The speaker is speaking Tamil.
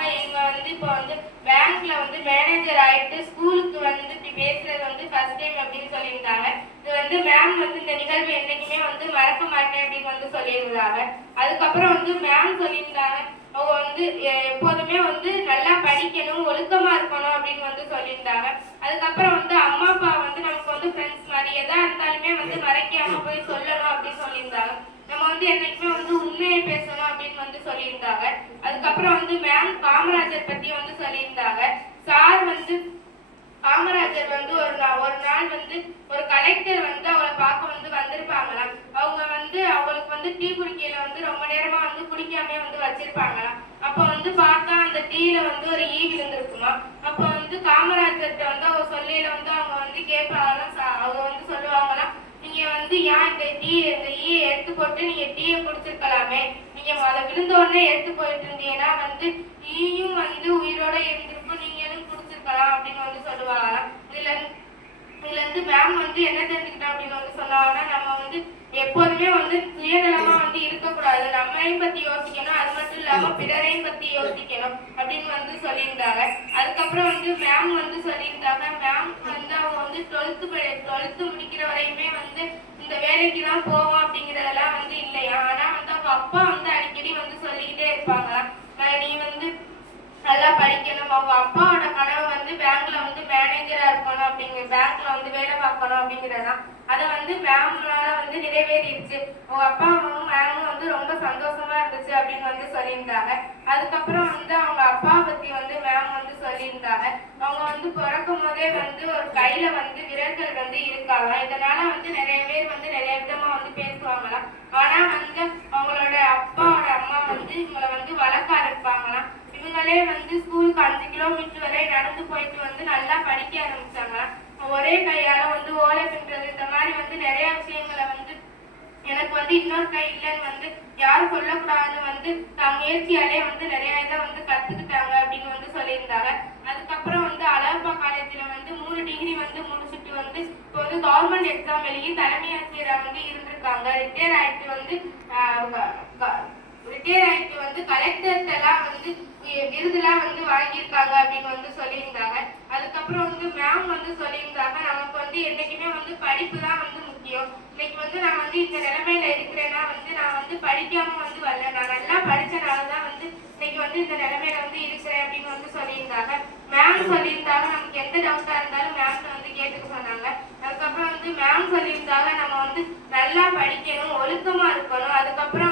சொல்லியிருந்தாக இவங்க வந்து இப்போ வந்து பேங்க்ல வந்து மேனேஜர் ஆயிட்டு ஸ்கூலுக்கு வந்து இப்படி பேசுறது வந்து ஃபர்ஸ்ட் டைம் அப்படின்னு சொல்லியிருந்தாங்க. இது வந்து மேம் வந்து இந்த நிகழ்வு என்னைக்குமே வந்து மறக்க மாட்டேன் அப்படின்னு வந்து சொல்லியிருந்தாங்க. அதுக்கப்புறம் வந்து மேம் சொல்லியிருந்தாங்க அவங்க வந்து எப்போதுமே வந்து நல்லா படிக்கணும், ஒழுக்கமா இருக்கணும் அப்படின்னு வந்து சொல்லியிருந்தாங்க. அதுக்கப்புறம் வந்து அம்மா அப்பா வந்து நமக்கு வந்து ஃப்ரெண்ட்ஸ் மாதிரி எதா இருந்தாலுமே வந்து மறைக்காம போய் சொல்லணும் அப்படின்னு சொல்லியிருந்தாங்க. நம்ம வந்து என்னைக்குமே வந்து உண்மையை பேசணும் அப்படின்னு வந்து சொல்லியிருந்தாங்க. அதுக்கப்புறம் வந்து மேம் காமராஜர் பத்தி வந்து சொல்லியிருந்தாங்க. சார் வந்து காமராஜர் வந்து ஒரு நாள் வந்து ஒரு கலெக்டர் வந்து அவளை பார்க்க வந்து வந்திருப்பாங்களாம். அவங்க வந்து அவளுக்கு வந்து டீ குடிக்கையில வந்து ரொம்ப நேரமா வந்து குடிக்காம வந்து வச்சிருப்பாங்களாம். அப்ப வந்து பார்த்தா அந்த டீல வந்து ஒரு ஈ விழுந்திருக்குமா. அப்ப வந்து காமராஜர்கிட்ட வந்து அவங்க சொல்லையில வந்து அவங்க வந்து கேட்பாங்களாம். அவங்க வந்து சொல்லுவாங்களாம், நீங்க வந்து ஏன் இந்த ஈயை எடுத்து போட்டு நீங்க டீயை குடிச்சிருக்கலாமே, நீங்க அதை விழுந்த உடனே எடுத்து போயிட்டு இருந்தீங்கன்னா வந்து ஈயும் வந்து உயிரோட இருந்திருக்கும், நீங்களும் குடிச்சிருக்கலாம் அப்படின்னு வந்து சொல்லுவாங்களாம். இதுல இருந்து மேம் வந்து என்ன தெரிஞ்சுக்கிட்டோம் அப்படின்னு வந்து சொன்னாங்கன்னா, நம்ம வந்து எப்போதுமே வந்து சுயநலமா வந்து இருக்கக்கூடாது, நம்மளையும் பத்தி யோசிக்கணும், அது மட்டும் இல்லாம பிறரையும் பத்தி யோசிக்கணும் அப்படின்னு வந்து சொல்லியிருந்தாங்க. அதுக்கப்புறம் வந்து மேம் வந்து சொல்லியிருந்தாங்க, மேம் வந்து அவங்க வந்து 12th முடிக்கிற வரையுமே வந்து இந்த வேலைக்கு தான் போவோம் அப்படிங்கிறதெல்லாம் வந்து இல்லையா. ஆனா வந்து அவங்க அப்பா வந்து அடிக்கடி வந்து சொல்லிக்கிட்டே இருப்பாங்க, நீ வந்து நல்லா படிக்கணும், அவங்க அப்பாவோட கனவு வந்து பேங்க்ல வந்து மேனேஜரா இருக்கணும் அப்படிங்கிற, பேங்க்ல வந்து வேலை பார்க்கணும் அப்படிங்கிறதான். அதை வந்து மேம்னால வந்து நிறைவேறிடுச்சு. அவங்க அப்பாவும் மேமும் வந்து ரொம்ப சந்தோஷமா இருந்துச்சு அப்படின்னு வந்து சொல்லியிருந்தாங்க. அதுக்கப்புறம் வந்து அவங்க அப்பா பத்தி வந்து மேம் வந்து சொல்லியிருந்தாங்க. அவங்க வந்து பிறக்கும் போதே வந்து ஒரு கையில வந்து விரல்கள் வந்து இருக்காங்க. இதனால வந்து நிறைய பேர் வந்து நிறைய விதமா வந்து பேசுவாங்களாம். ஆனா வந்து அவங்களோட அப்பாவோட அம்மா வந்து இவங்களை வந்து வளர்க்க ஆரம்பிப்பாங்களாம். இவங்களே வந்து ஸ்கூலுக்கு 5 கிலோமீட்டர் வரை நடந்து போயிட்டு வந்து நல்லா படிக்க ஆரம்பிச்சாங்களாம். ஒரே கையால வந்து ஓலை பின்றது, இந்த மாதிரி வந்து நிறைய விஷயங்களை வந்து எனக்கு வந்து இன்னொரு கை இல்லைன்னு வந்து யாரும் சொல்லக்கூடாதுன்னு வந்து முயற்சியாலே வந்து நிறைய இதை வந்து கத்துக்கிட்டாங்க அப்படின்னு வந்து சொல்லியிருந்தாங்க. அதுக்கப்புறம் வந்து அழகப்பா காலேஜ்ல வந்து 3 டிகிரி வந்து முடிச்சுட்டு வந்து இப்போ வந்து கவர்மெண்ட் எக்ஸாம் எழுதி தலைமை ஆசிரியரா வந்து இருந்திருக்காங்க. ரிட்டையர் ஆயிட்டு வந்து கலெக்டர்ஸ் எல்லாம் வந்து விருதுலாம் வந்து வாங்கியிருக்காங்க அப்படின்னு வந்து சொல்லியிருந்தாங்க. அதுக்கப்புறம் வந்து மேம் வந்து சொல்லியிருந்தாங்க, நமக்கு வந்து என்னைக்குமே வந்து படிப்பு தான் வந்து முக்கியம். இன்னைக்கு வந்து நான் வந்து இந்த நிலைமையில இருக்கிறேன்னா வந்து நான் வந்து படிக்காம வந்து வரல, நான் நல்லா படிச்சனாலதான் வந்து இன்னைக்கு வந்து இந்த நிலைமையில வந்து இருக்கிறேன் அப்படின்னு வந்து சொல்லியிருந்தாங்க. மேம் சொல்லியிருந்தாங்க, நமக்கு எந்த டவுட்டா இருந்தாலும் மேம்கிட்ட வந்து கேட்டுக்க சொன்னாங்க. அதுக்கப்புறம் வந்து மேம் சொல்லியிருந்தாங்க, நம்ம வந்து நல்லா படிக்கணும், ஒழுக்கமா இருக்கணும், அதுக்கப்புறம்